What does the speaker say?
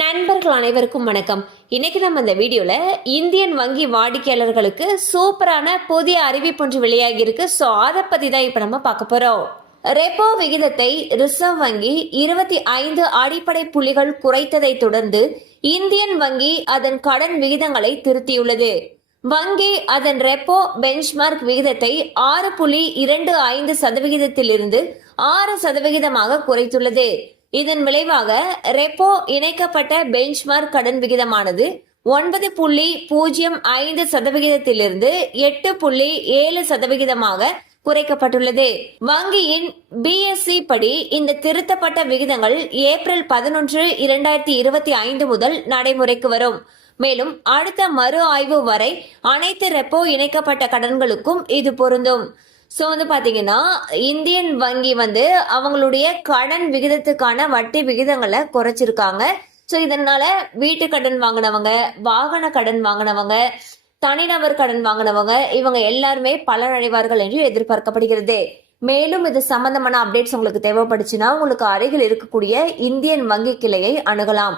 நண்பர்கள் அனைவருக்கும் வணக்கம். இன்னைக்கு நம்ம இந்த வீடியோல இந்தியன் வங்கி வாடிக்கையாளர்களுக்கு சூப்பரான புதிய அறிவிப்பு ஒன்று வெளியாகி இருக்கு. ஸோ அதை பத்தி தான் இப்ப நம்ம பார்க்க போறோம். ரெப்போ விகிதத்தை ரிசர்வ் வங்கி 25 அடிப்படை புள்ளிகள் குறைத்ததை தொடர்ந்து இந்தியன் வங்கி அதன் கடன் விகிதங்களை திருத்தியுள்ளது. வங்கி அதன் ரெப்போ பெஞ்ச்மார்க் விகிதத்தை 6.25% 6% குறைத்துள்ளது. இதன் விளைவாக ரெப்போ இணைக்கப்பட்ட பெஞ்ச்மார்க் கடன் விகிதமானது 9.05% 8.7% குறைக்கப்பட்டுள்ளது. வங்கியின் பிஎஸ்சி படி இந்த திருத்தப்பட்ட விகிதங்கள் ஏப்ரல் 11, 2025 முதல் நடைமுறைக்கு வரும். மேலும் அடுத்த மறு ஆய்வு வரை அனைத்து ரெப்போ இணைக்கப்பட்ட கடன்களுக்கும் இது பொருந்தும். ஸோ பாத்தீங்கன்னா இந்தியன் வங்கி அவங்களுடைய கடன் விகிதத்துக்கான வட்டி விகிதங்களை குறைச்சிருக்காங்க. ஸோ இதனால வீட்டு கடன் வாங்கினவங்க, வாகன கடன் வாங்கினவங்க, தனிநபர் கடன் வாங்கினவங்க இவங்க எல்லாருமே பலனடைவார்கள் என்று எதிர்பார்க்கப்படுகிறது. மேலும் இது சம்பந்தமான அப்டேட்ஸ் உங்களுக்கு தேவைப்படுச்சுன்னா உங்களுக்கு அருகில் இருக்கக்கூடிய இந்தியன் வங்கி கிளையை அணுகலாம்.